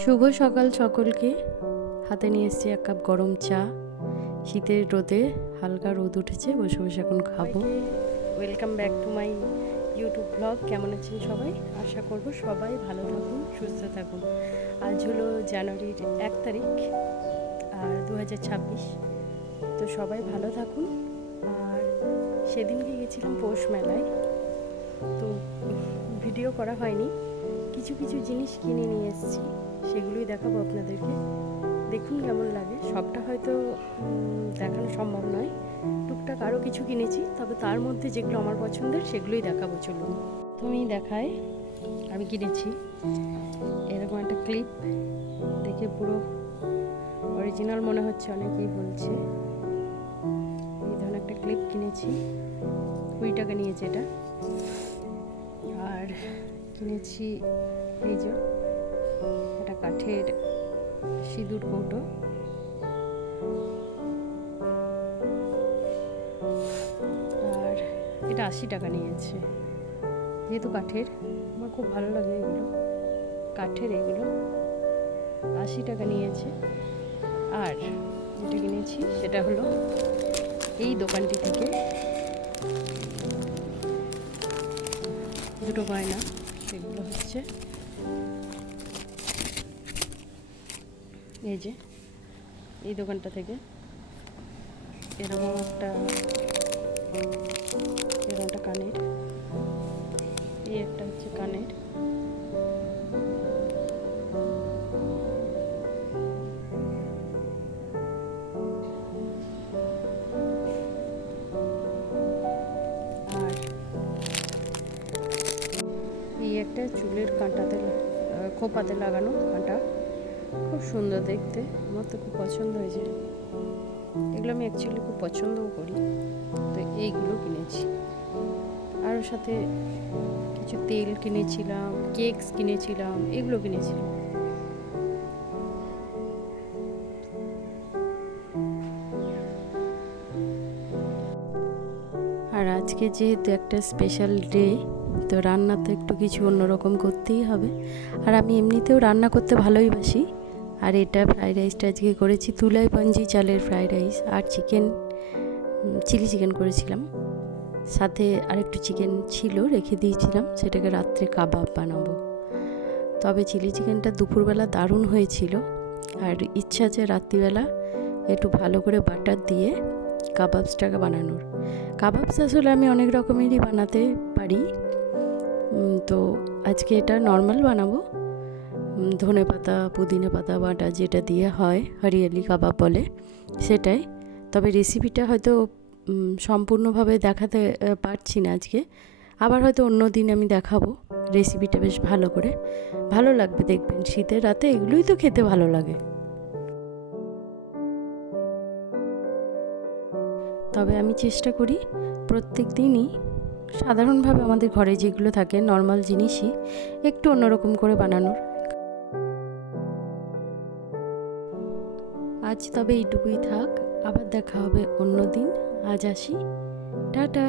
শুভ সকাল সকলকে। হাতে নিয়ে এসেছি এক কাপ গরম চা। শীতের রোদে হালকা রোদ উঠেছে, বসে বসে এখন খাবো। Welcome back to my YouTube blog. কেমন আছেন সবাই? আশা করব সবাই ভালো থাকুন, সুস্থ থাকুন। আজ হলো জানুয়ারির 1 তারিখ আর 2026। তো সবাই ভালো থাকুন। আর সেদিনকে গেছিলাম পৌষ মেলায়, তো ভিডিও করা হয়নি। কিছু কিছু জিনিস কিনে নিয়ে এসেছি, সেগুলোই দেখাবো আপনাদেরকে। দেখুন কেমন লাগে। সবটা হয়তো দেখানো সম্ভব নয়, টুকটাক আরও কিছু কিনেছি, তবে তার মধ্যে যেগুলো আমার পছন্দের সেগুলোই দেখাবো। চলুন তুমি দেখাই। আমি কিনেছি এরকম একটা ক্লিপ, দেখে পুরো অরিজিনাল মনে হচ্ছে, অনেকেই বলছে। এই ধরনের একটা ক্লিপ কিনেছি, 20 টাকা নিয়েছে এটা। আর কিনেছি এই যে একটা কাঠের সিঁদুর কৌটো, আর এটা 80 টাকা নিয়েছে। যেহেতু কাঠের, আমার খুব ভালো লাগে এগুলো, কাঠের এগুলো 80 টাকা নিয়েছে। আর যেটা কিনেছি সেটা হলো এই দোকানটি থেকে দুটো গয়না। সেগুলো হচ্ছে এই যে এই দোকানটা থেকে এরকম একটা কানের, এই একটা হচ্ছে কানের, আর এই একটা চুলের কাঁটাতে খোপাতে লাগানো কাঁটা, খুব সুন্দর দেখতে, আমার তো খুব পছন্দ হয়েছে। এগুলো আমি অ্যাকচুয়ালি খুব পছন্দও করি, তো এইগুলো কিনেছি। আর ওর সাথে কিছু তেল কিনেছিলাম, কেকস কিনেছিলাম, এগুলো কিনেছিলাম। আর আজকে যেহেতু একটা স্পেশাল ডে, তো রান্না তো একটু কিছু অন্যরকম করতেই হবে। আর আমি এমনিতেও রান্না করতে ভালোইবাসি। আর এটা ফ্রাইড রাইসটা আজকে করেছি তুলাই পাঞ্জি চালের ফ্রাইড রাইস, আর চিলি চিকেন করেছিলাম। সাথে আরেকটু চিকেন ছিল, রেখে দিয়েছিলাম, সেটাকে রাত্রে কাবাব বানাবো। তবে চিলি চিকেনটা দুপুরবেলা দারুণ হয়েছিল। আর ইচ্ছা আছে রাত্রিবেলা একটু ভালো করে বাটার দিয়ে কাবাবসটাকে বানানোর। কাবাবস আসলে আমি অনেক রকমেরই বানাতে পারি, তো আজকে এটা নর্মাল বানাবো, ধনে পাতা পুদিনা পাতা বাটা যেটা দিয়ে হয়, হরিয়ালি কাবাব বলে, সেটাই। তবে রেসিপিটা হয়তো সম্পূর্ণভাবে দেখাতে পারছি না আজকে, আবার হয়তো অন্য দিন আমি দেখাবো রেসিপিটা বেশ ভালো করে। ভালো লাগবে, দেখবেন শীতের রাতে এগুলোই তো খেতে ভালো লাগে। তবে আমি চেষ্টা করি প্রত্যেক দিনই সাধারণভাবে আমাদের ঘরে যেগুলো থাকে নর্মাল জিনিসই একটু অন্যরকম করে বানানোর। আজ তবে এইটুকুই থাক, আবার দেখা হবে অন্য দিন। আজ আসি, টাটা।